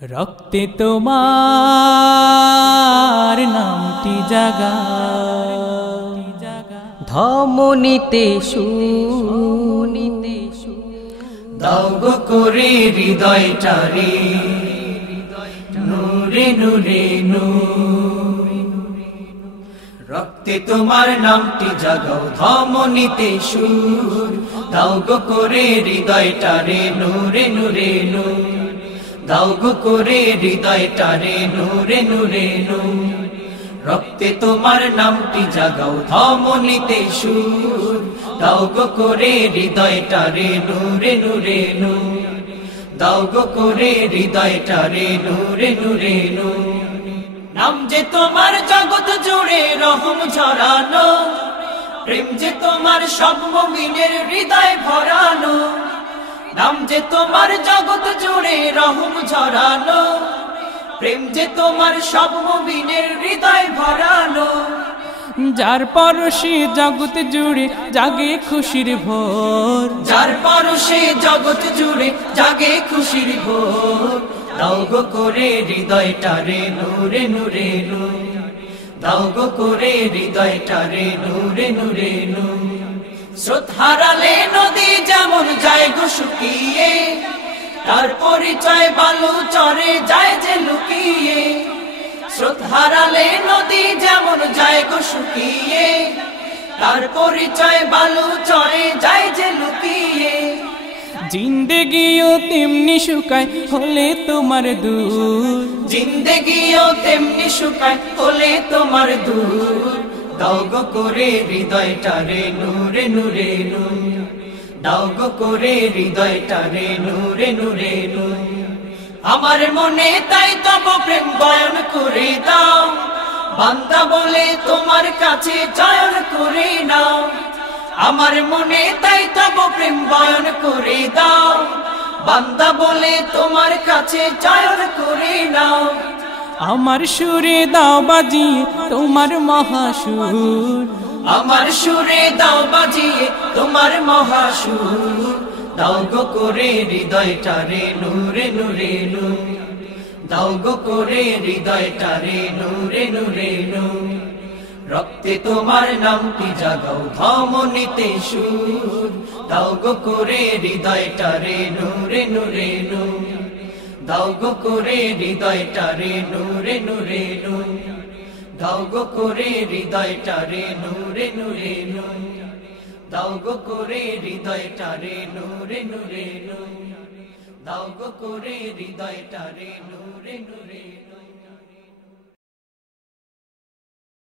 রক্তে তোমার নামটি জাগা, ধমনীতে শুনিতে দাও গো করে হৃদয়টারে নূরে নূরে নূর। রক্তে তোমার নামটি জাগাও, ধমনীতে সুর, দাও গো করে হৃদয়টারে নূরে নূরে নূর। দাও গো করে হৃদয়টারে নূরে নূরে নূর। রক্তে তোমার নামটি জাগাও, ধমনীতে সুর, দাও গো করে হৃদয়টারে নূরে নূরে নূর। দাও গো করে হৃদয়টারে নূরে নূরে নূর। নাম যে তোমার জগৎ জুড়ে রহম ঝরানো, প্রেম যে তোমার সব মুমিনের হৃদয় ভরানো। নাম যে তোমার জগৎ জুড়ে রহম ঝরানো, প্রেম যে তোমার সব মুমিনের হৃদয় ভরানো। যার পরশে জগৎ জুড়ে জাগে খুশির ভোর, যার পরশে জগৎ জুড়ে জাগে খুশির ভোর। দাও গো করে হৃদয়টারে নূরে নূরে নূর। দাও গো করে হৃদয়টারে নূরে নূরে নূর। স্রোত হারালে নদী যেমন যায় গো শুকিয়ে, তার পরিচয় বালু চরে যায় যে লুকিয়ে। স্রোত হারালে নদী যেমন যায় গো শুকিয়ে, তার পরিচয় বালু চরে যায় যে লুকিয়ে। জিন্দেগিও তেমনি শুকায় হলে তোমার দূর, জিন্দেগিও তেমনি শুকায় হলে তোমার দূর। দাও গো করে হৃদয়টারে নূরে নূরে নূর। দাও গো করে হৃদয়টারে নূরে নূরে নূর। আমার মনে তাই তব প্রেম বয়ন করে দাও, বান্দা বলে তোমার কাছে চয়ন করে নাও। আমার মনে তাই তব প্রেম বয়ন করে দাও, বান্দা বলে তোমার কাছে চয়ন করে নাও। আমার সুরে দাও বাজিয়ে তোমার মহাসুর, আমার সুরে দাও বাজিয়ে তোমার মহাসুর। দাও গো করে হৃদয়টারে নূরে নূরে নূর। দাও গো করে হৃদয়টারে নূরে নূরে নূর। রক্তে তোমার নামটি জাগাও, ধমনীতে সুর, দাও গো করে হৃদয়টারে নূরে নূরে নূর। দাও গো করে হৃদয়টারে নূরে নূরে নূর। দাও গো করে হৃদয়টারে নূরে নূরে নূর। দাও গো করে হৃদয়টারে নূরে নূরে নূর। দাও গো করে হৃদয়টারে নূরে নূরে নূর।